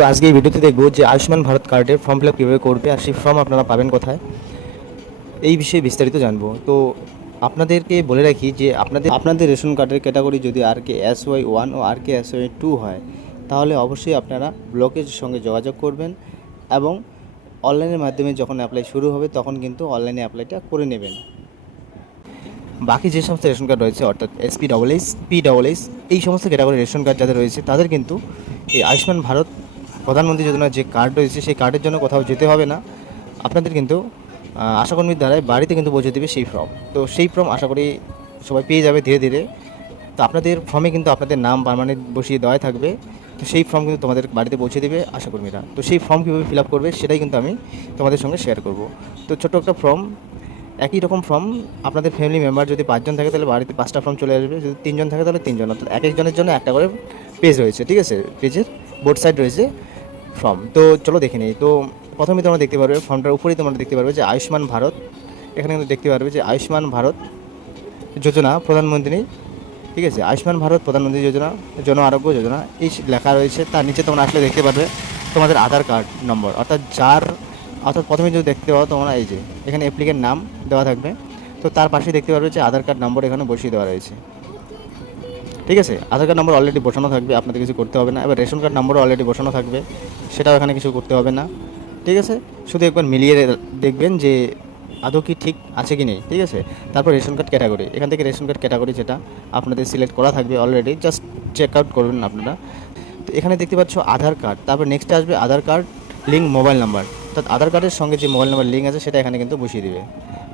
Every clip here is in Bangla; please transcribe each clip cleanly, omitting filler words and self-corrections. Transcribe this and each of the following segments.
তো আজকে এই ভিডিওতে দেখব যে আয়ুষ্মান ভারত কার্ডের ফর্ম ফিল আপ কীভাবে করবে আর সেই ফর্ম আপনারা পাবেন কোথায়, এই বিষয়ে বিস্তারিত জানবো। তো আপনাদেরকে বলে রাখি যে আপনাদের রেশন কার্ডের ক্যাটাগরি যদি RK-SY1 ও RK-SY2 হয়, তাহলে অবশ্যই আপনারা ব্লকের সঙ্গে যোগাযোগ করবেন এবং অনলাইনের মাধ্যমে যখন অ্যাপ্লাই শুরু হবে তখন কিন্তু অনলাইনে অ্যাপ্লাইটা করে নেবেন। বাকি যে সমস্ত রেশন কার্ড রয়েছে অর্থাৎ SP+S, P+S এই সমস্ত ক্যাটাগরির রেশন কার্ড যাদের রয়েছে তাদের কিন্তু এই আয়ুষ্মান ভারত প্রধানমন্ত্রী যোজনার যে কার্ড রয়েছে সেই কার্ডের জন্য কোথাও যেতে হবে না। আপনাদের কিন্তু আশাকর্মীর দ্বারাই বাড়িতে কিন্তু পৌঁছে দেবে সেই ফর্ম। তো সেই ফর্ম আশা করি সবাই পেয়ে যাবে ধীরে ধীরে। তো আপনাদের ফর্মে কিন্তু আপনাদের নাম পার্মানেন্ট বসিয়ে দেওয়া থাকবে। তো সেই ফর্ম কিন্তু তোমাদের বাড়িতে পৌঁছে দেবে আশাকর্মীরা। তো সেই ফর্ম কীভাবে ফিল আপ করবে সেটাই কিন্তু আমি তোমাদের সঙ্গে শেয়ার করব। তো ছোট্ট একটা ফর্ম, একই রকম ফর্ম। আপনাদের ফ্যামিলি মেম্বার যদি 5 জন থাকে তাহলে বাড়িতে 5টা ফর্ম চলে আসবে, যদি 3 জন থাকে তাহলে 3 জন, অর্থাৎ এক একজনের জন্য একটা করে পেজ রয়েছে, ঠিক আছে? পেজের বোথ সাইড রয়েছে ফর্ম। তো চলো দেখে নিই। তো প্রথমে তোমরা দেখতে পারবে ফর্মটার উপরেই তোমরা দেখতে পারবে যে আয়ুষ্মান ভারত, এখানে কিন্তু দেখতে পারবে যে আয়ুষ্মান ভারত যোজনা প্রধানমন্ত্রী, ঠিক আছে? আয়ুষ্মান ভারত প্রধানমন্ত্রী যোজনা, জন আরোগ্য যোজনা এই লেখা রয়েছে। তার নিচে তোমরা আসলে দেখতে পারবে তোমাদের আধার কার্ড নম্বর, অর্থাৎ প্রথমে যদি দেখতে পাও তোমরা এই যে এখানে অ্যাপ্লিকেন্ট নাম দেওয়া থাকবে। তো তার পাশে দেখতে পারবে যে আধার কার্ড নম্বর এখানে বসিয়ে দেওয়া রয়েছে, ঠিক আছে? আধার কার্ড নম্বর অলরেডি বসানো থাকবে, আপনাদের কিছু করতে হবে না। এবার রেশন কার্ড নম্বরও অলরেডি বসানো থাকবে, সেটাও এখানে কিছু করতে হবে না, ঠিক আছে? শুধু একবার মিলিয়ে দেখবেন যে আদৌ কি ঠিক আছে কি নেই, ঠিক আছে? তারপর রেশন কার্ড ক্যাটাগরি, এখান থেকে রেশন কার্ড ক্যাটাগরি যেটা আপনাদের সিলেক্ট করা থাকবে অলরেডি, জাস্ট চেক আউট করবেন আপনারা। তো এখানে দেখতে পাচ্ছ আধার কার্ড, তারপর নেক্সটে আসবে আধার কার্ড লিঙ্ক মোবাইল নাম্বার, অর্থাৎ আধার কার্ডের সঙ্গে যে মোবাইল নাম্বার লিঙ্ক আছে সেটা এখানে কিন্তু বসিয়ে দেবে,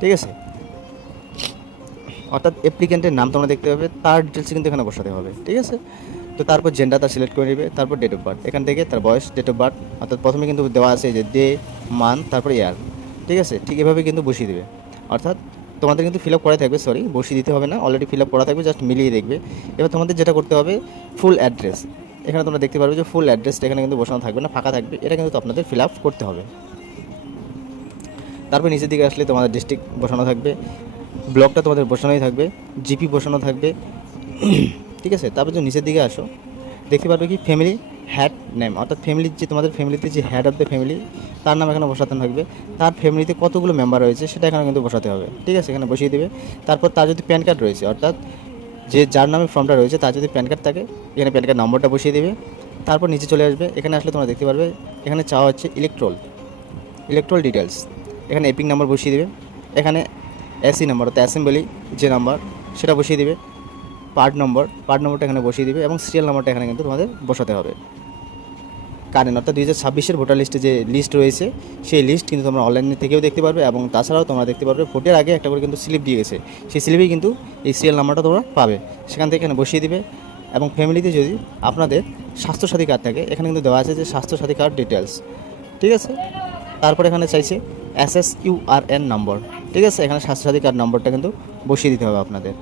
ঠিক আছে? অর্থাৎ অ্যাপ্লিকেন্টের নাম তোমরা দেখতে পাবে, তার ডিটেলস কিন্তু এখানে বসাতে হবে, ঠিক আছে? তো তারপর জেন্ডার তার সিলেক্ট করে নেবে, তারপর ডেট অফ বার্থ, এখান থেকে তার বয়স, ডেট অফ বার্থ, অর্থাৎ প্রথমে কিন্তু দেওয়া আছে যে ডে, মান্থ, তারপর ইয়ার, ঠিক আছে? ঠিক এভাবে কিন্তু বসিয়ে দেবে। অর্থাৎ তোমাদের কিন্তু ফিল আপ করা থাকবে, বসিয়ে দিতে হবে না, অলরেডি ফিল আপ করা থাকবে, জাস্ট মিলিয়ে দেখবে। এবার তোমাদের যেটা করতে হবে ফুল অ্যাড্রেস, এখানে তোমরা দেখতে পারবে যে ফুল অ্যাড্রেসটা এখানে কিন্তু বসানো থাকবে না, ফাঁকা থাকবে, এটা কিন্তু আপনাদের ফিল আপ করতে হবে। তারপর নিচের দিকে আসলে তোমাদের ডিস্ট্রিক্ট বসানো থাকবে, ব্লকটা তোমাদের বসানোই থাকবে, জিপি বসানো থাকবে, ঠিক আছে? তারপর যদি নিচের দিকে আসো দেখতে পারবে কি ফ্যামিলি হেড নেম, অর্থাৎ ফ্যামিলির যে তোমাদের ফ্যামিলিতে যে হেড অফ দ্য ফ্যামিলি তার নাম এখানে বসাতে থাকবে, তার ফ্যামিলিতে কতগুলো মেম্বার রয়েছে সেটা এখানে কিন্তু বসাতে হবে, ঠিক আছে? এখানে বসিয়ে দেবে। তারপর তার যদি প্যান কার্ড রয়েছে, অর্থাৎ যার নামে ফর্মটা রয়েছে তার যদি প্যান কার্ড থাকে এখানে প্যান কার্ড নম্বরটা বসিয়ে দেবে। তারপর নিচে চলে আসবে, এখানে আসলে তোমরা দেখতে পারবে এখানে চাওয়া হচ্ছে ইলেকট্রল ডিটেলস, এখানে এপিক নাম্বার বসিয়ে দেবে, এখানে এসি নাম্বার অর্থাৎ অ্যাসেম্বলি যে নাম্বার সেটা বসিয়ে দেবে, পার্ট নম্বরটা এখানে বসিয়ে দেবে এবং সিরিয়াল নাম্বারটা এখানে কিন্তু তোমাদের বসাতে হবে। কারেন্ট অর্থাৎ 2026-এর ভোটার লিস্টে যে লিস্ট রয়েছে সেই লিস্ট কিন্তু তোমরা অনলাইন থেকেও দেখতে পারবে এবং তাছাড়াও তোমরা দেখতে পারবে ভোটের আগে একটা করে কিন্তু স্লিপ দিয়ে গেছে, সেই স্লিপেই কিন্তু এই সিরিয়াল নাম্বারটা তোমরা পাবে, সেখান থেকে এখানে বসিয়ে দিবে। এবং ফ্যামিলিতে যদি আপনাদের স্বাস্থ্যসাথী কার্ড থাকে এখানে কিন্তু দেওয়া আছে যে স্বাস্থ্যসাথী কার্ড ডিটেলস, ঠিক আছে? তারপরে এখানে চাইছে SSURN নম্বর, ঠিক আছে? এখানে স্বাস্থ্যসাথী কার্ড নম্বরটা কিন্তু বসিয়ে দিতে হবে আপনাদের।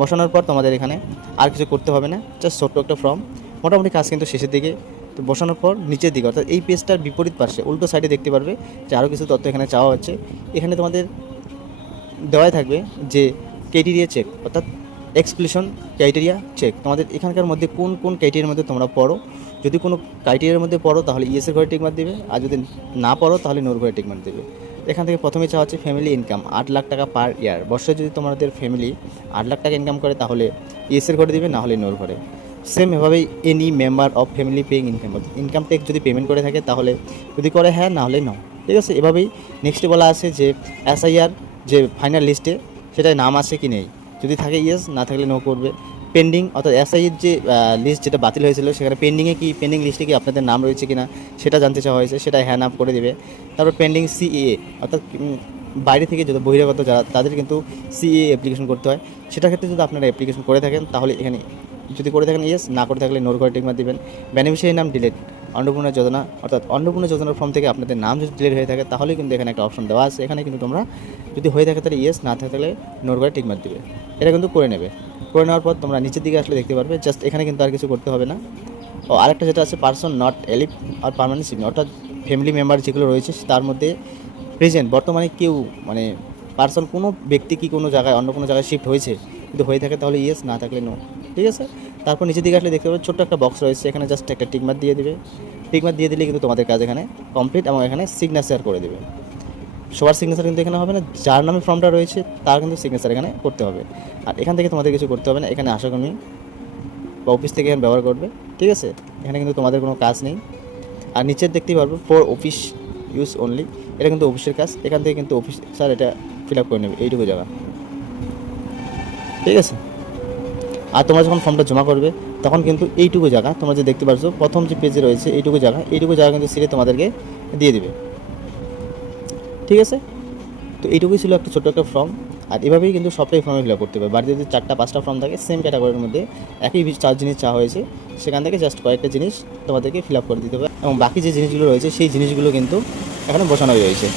বসানোর পর তোমাদের এখানে আর কিছু করতে হবে না, জাস্ট ছোট্ট একটা ফর্ম, মোটামুটি কাজ কিন্তু শেষের দিকে। তো বসানোর পর নিচের দিকে অর্থাৎ এই পেজটার বিপরীত পাশে উল্টো সাইডে দেখতে পারবে যে আরও কিছু তথ্য এখানে চাওয়া হচ্ছে। এখানে তোমাদের দেওয়াই থাকবে যে ক্রাইটেরিয়া চেক, অর্থাৎ এক্সক্লুশন ক্রাইটেরিয়া চেক, তোমাদের এখানকার মধ্যে কোন কোন ক্রাইটেরিয়ার মধ্যে তোমরা পড়ো। যদি কোনো ক্রাইটেরিয়ার মধ্যে পড়ো তাহলে ইয়েসের ঘরে টিক মার দেবে, আর যদি না পড়ো তাহলে নোর ঘরে টিক মার দেবে। এখান থেকে প্রথমে চাওয়া হচ্ছে ফ্যামিলি ইনকাম 8 লাখ টাকা পার ইয়ার, বর্ষে যদি তোমাদের ফ্যামিলি 8 লাখ টাকা ইনকাম করে তাহলে ইয়েসের ঘরে দেবে, না হলে নোর ঘরে। সেম এভাবেই any member of family paying income tax যদি পেমেন্ট করে থাকে তাহলে, যদি করে হ্যাঁ, না হলে নো, ঠিক আছে? এভাবেই নেক্সটে বলা আছে যে SIR যে ফাইনাল লিস্টে সেটায় নাম আছে কি নেই, যদি থাকে ইয়েস, না থাকলে নো করবে। পেন্ডিং অর্থাৎ SIর যে লিস্ট যেটা বাতিল হয়েছিল সেখানে পেন্ডিং লিস্টে কি আপনাদের নাম রয়েছে কিনা সেটা জানতে চাওয়া হয়েছে, সেটা হ্যাঁ না করে দেবে। তারপর পেন্ডিং CAA অর্থাৎ বাইরে থেকে যত বহিরাগত যারা তাদের কিন্তু CAA অ্যাপ্লিকেশন করতে হয়, সেটার ক্ষেত্রে যদি আপনারা অ্যাপ্লিকেশন করে থাকেন তাহলে এখানে যদি করে থাকেন ইয়েস, না করে থাকলে নোর ঘরে টিক মার দিবেন। বেনিফিশিয়ারি নাম ডিলিট, অন্নপূর্ণা যোজনা অর্থাৎ অন্নপূর্ণা যোজনার ফর্ম থেকে আপনাদের নাম যদি ডিলিট হয়ে থাকে তাহলে কিন্তু এখানে একটা অপশন দেওয়া আছে, এখানে কিন্তু তোমরা যদি হয়ে থাকে তাহলে ইয়েস, না থাকলে নোর ঘরে টিক মার দিবে। এটা কিন্তু করে নেবে। করে নেওয়ার পর তোমরা নিচের দিকে আসলে দেখতে পারবে জাস্ট এখানে কিন্তু আর কিছু করতে হবে না। ও আরেকটা যেটা আছে পার্সন নট এলিভ আর পার্মানেন্ট সিগনেচার, অর্থাৎ ফ্যামিলি মেম্বার যেগুলো রয়েছে তার মধ্যে প্রেজেন্ট বর্তমানে কেউ মানে পার্সন কোনো ব্যক্তি কি কোনো জায়গায় অন্য কোনো জায়গায় শিফট হয়েছে, যদি হয়ে থাকে তাহলে ইয়েস, না থাকলে নো, ঠিক আছে? তারপর নিচের দিকে আসলে দেখতে পাবে ছোট্ট একটা বক্স রয়েছে, এখানে জাস্ট একটা টিক মার্ক দিয়ে দেবে। টিক মার্ক দিয়ে দিলে কিন্তু তোমাদের কাজ এখানে কমপ্লিট এবং এখানে সিগনেচার করে দেবে। সবার সিগনেচার কিন্তু এখানে হবে না, যার নামে ফর্মটা রয়েছে তার কিন্তু সিগনেচার এখানে করতে হবে। আর এখান থেকে তোমাদের কিছু করতে হবে না, এখানে আশাকর্মী বা অফিস থেকে এখানে ব্যবহার করবে, ঠিক আছে। এখানে কিন্তু তোমাদের কোনো কাজ নেই। আর নিচের দেখতেই পারবো ফর অফিস ইউজ অনলি, এটা কিন্তু অফিসের কাজ। এখান থেকে কিন্তু অফিস স্যার এটা ফিল আপ করে নেবে এইটুকু জায়গা, ঠিক আছে। আর তোমরা যখন ফর্মটা জমা করবে তখন কিন্তু এইটুকু জায়গা তোমরা যে দেখতে পাচ্ছ প্রথম যে পেজে রয়েছে এইটুকু জায়গা কিন্তু সিটে তোমাদেরকে দিয়ে দিবে, ঠিক আছে। তো এইটুকুই ছিল একটা ছোট্ট একটা ফর্ম। আর এভাবেই কিন্তু সবটাই ফর্মে ফিল আপ করতে হবে। বাড়িতে যদি 4-5টা ফর্ম থাকে সেম ক্যাটাগরির মধ্যে একই 4 জিনিস চাওয়া হয়েছে, সেখান থেকে জাস্ট কয়েকটা জিনিস তোমাদেরকে ফিল আপ করে দিতে হবে এবং বাকি যে জিনিসগুলো রয়েছে সেই জিনিসগুলো কিন্তু এখানে বসানোই রয়েছে।